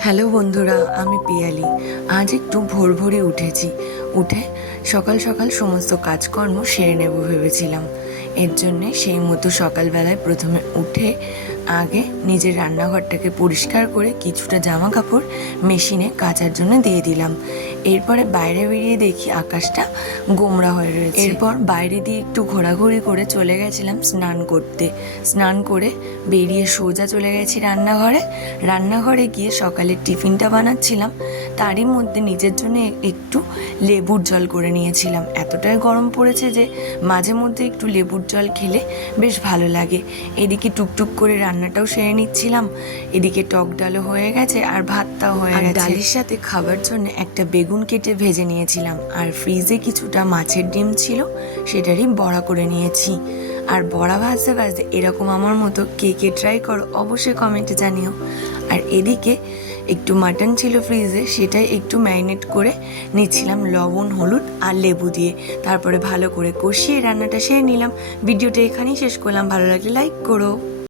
Hello বন্ধুরা, আমি পিয়ালি। আজ একটু ভোর ভোরে উঠেছি। উঠে সকাল সকাল সমস্ত কাজকর্ম সেরে নেব ভেবেছিলাম। এর জন্যে সেই মতো সকালবেলায় প্রথমে উঠে আগে নিজের রান্নাঘরটাকে পরিষ্কার করে কিছুটা জামা কাপড় মেশিনে কাচার জন্য দিয়ে দিলাম। এরপরে বাইরে বেরিয়ে দেখি আকাশটা গোমড়া হয়ে রয়েছে। এরপর বাইরে দিয়ে একটু ঘোরাঘুরি করে চলে গেছিলাম স্নান করতে। স্নান করে বেরিয়ে সোজা চলে গেছি রান্নাঘরে গিয়ে সকালের টিফিনটা বানাচ্ছিলাম। তারই মধ্যে নিজের জন্য একটু লেবুর জল করে নিয়েছিলাম। এতটাই গরম পড়েছে যে মাঝে মধ্যে একটু লেবুর জল খেলে বেশ ভালো লাগে। এদিকে টুকটুক করে রান্নাটাও সেরে নিচ্ছিলাম। এদিকে টক ডালও হয়ে গেছে আর ভাতটাও হয়ে গেছে। ডালের সাথে খাবার জন্য একটা বেগুন কেটে ভেজে নিয়েছিলাম, আর ফ্রিজে কিছুটা মাছের ডিম ছিল, সেটারই বড়া করে নিয়েছি। আর বড়া ভাজতে ভাজতে এরকম আমার মতো কে কে ট্রাই করো অবশ্যই কমেন্টে জানিও। আর এদিকে একটু মাটন ছিল ফ্রিজে, সেটাই একটু ম্যারিনেট করে নিচ্ছিলাম লবণ, হলুদ আর লেবু দিয়ে। তারপরে ভালো করে কষিয়ে রান্নাটা সেরে নিলাম। ভিডিওটা এখানেই শেষ করলাম। ভালো লাগলে লাইক করো।